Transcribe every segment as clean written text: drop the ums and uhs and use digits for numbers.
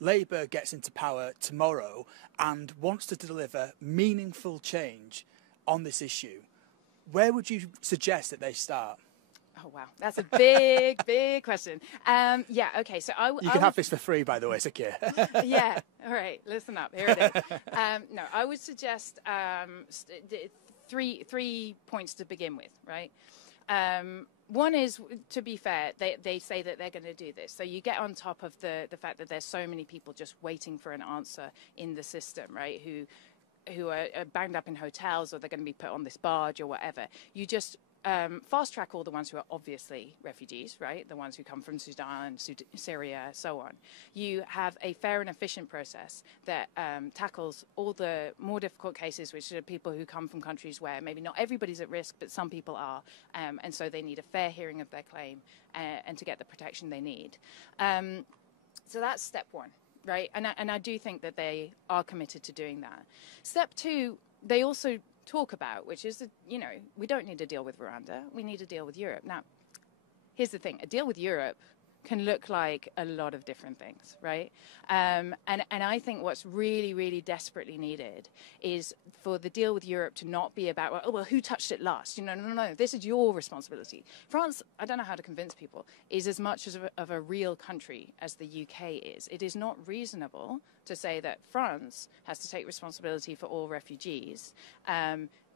Labour gets into power tomorrow and wants to deliver meaningful change on this issue, where would you suggest that they start? Oh, wow. That's a big, big question. Yeah, okay. So You can have this for free, by the way, Sakir. Yeah. All right. Listen up. Here it is. No, I would suggest three points to begin with, right? One is, to be fair, they say that they're going to do this. So you get on top of the fact that there's so many people just waiting for an answer in the system, right, who are banged up in hotels, or they're going to be put on this barge or whatever. You just fast track all the ones who are obviously refugees, right? The ones who come from Sudan, Syria, so on. You have a fair and efficient process that tackles all the more difficult cases, which are people who come from countries where maybe not everybody's at risk, but some people are, and so they need a fair hearing of their claim and to get the protection they need. So that's step one, right? And I do think that they are committed to doing that. Step two, they also talk about, which is that, you know, we don't need to deal with Rwanda, we need to deal with Europe. Now, here's the thing, a deal with Europe can look like a lot of different things, right? And I think what's really, really desperately needed is for the deal with Europe to not be about, oh, well, who touched it last? You know, no, this is your responsibility. France, I don't know how to convince people, is as much of a real country as the UK is. It is not reasonable to say that France has to take responsibility for all refugees,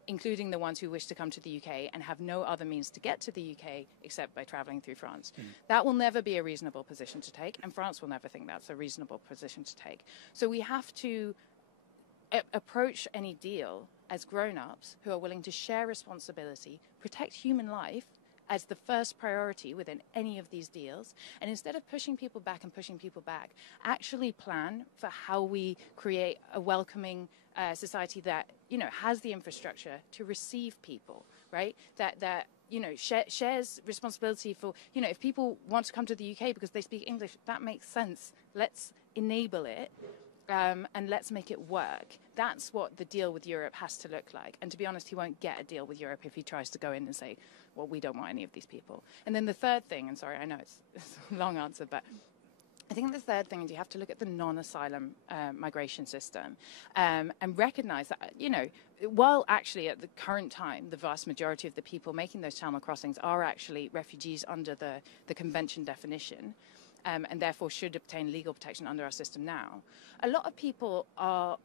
including the ones who wish to come to the UK and have no other means to get to the UK except by travelling through France. That will never be a reasonable position to take, and France will never think that's a reasonable position to take. So we have to approach any deal as grown-ups who are willing to share responsibility, protect human life as the first priority within any of these deals, and instead of pushing people back, actually plan for how we create a welcoming society that, you know, has the infrastructure to receive people, right? That you know, shares responsibility for, you know, if people want to come to the UK because they speak English, that makes sense. Let's enable it. And let's make it work. That's what the deal with Europe has to look like. And to be honest, he won't get a deal with Europe if he tries to go in and say, well, we don't want any of these people. And then the third thing, and sorry, I know it's a long answer, but I think the third thing is you have to look at the non-asylum migration system and recognize that, you know, while actually at the current time, the vast majority of the people making those channel crossings are actually refugees under the convention definition, and therefore should obtain legal protection under our system now. A lot of people are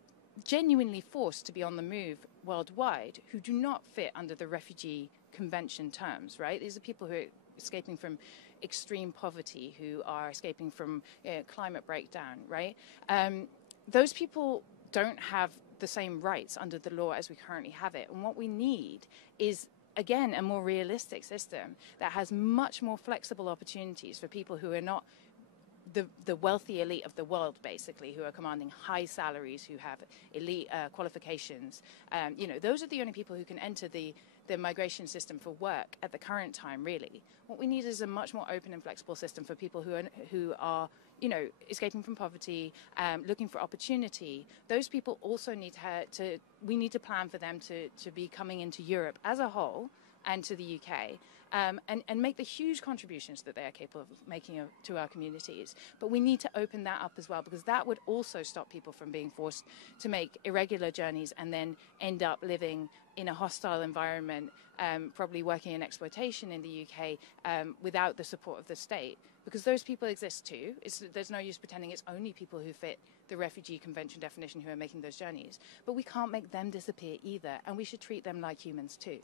genuinely forced to be on the move worldwide who do not fit under the refugee convention terms, right? These are people who are escaping from extreme poverty, who are escaping from climate breakdown, right? Those people don't have the same rights under the law as we currently have it. And what we need is, again, a more realistic system that has much more flexible opportunities for people who are not the wealthy elite of the world, basically, who are commanding high salaries, who have elite qualifications. You know, those are the only people who can enter the migration system for work at the current time, really. What we need is a much more open and flexible system for people who are you know, escaping from poverty, looking for opportunity. Those people also need we need to plan for them to be coming into Europe as a whole and to the UK. And make the huge contributions that they are capable of making to our communities. But we need to open that up as well, because that would also stop people from being forced to make irregular journeys and then end up living in a hostile environment, probably working in exploitation in the UK without the support of the state. Because those people exist too. There's no use pretending it's only people who fit the Refugee Convention definition who are making those journeys. But we can't make them disappear either, and we should treat them like humans too.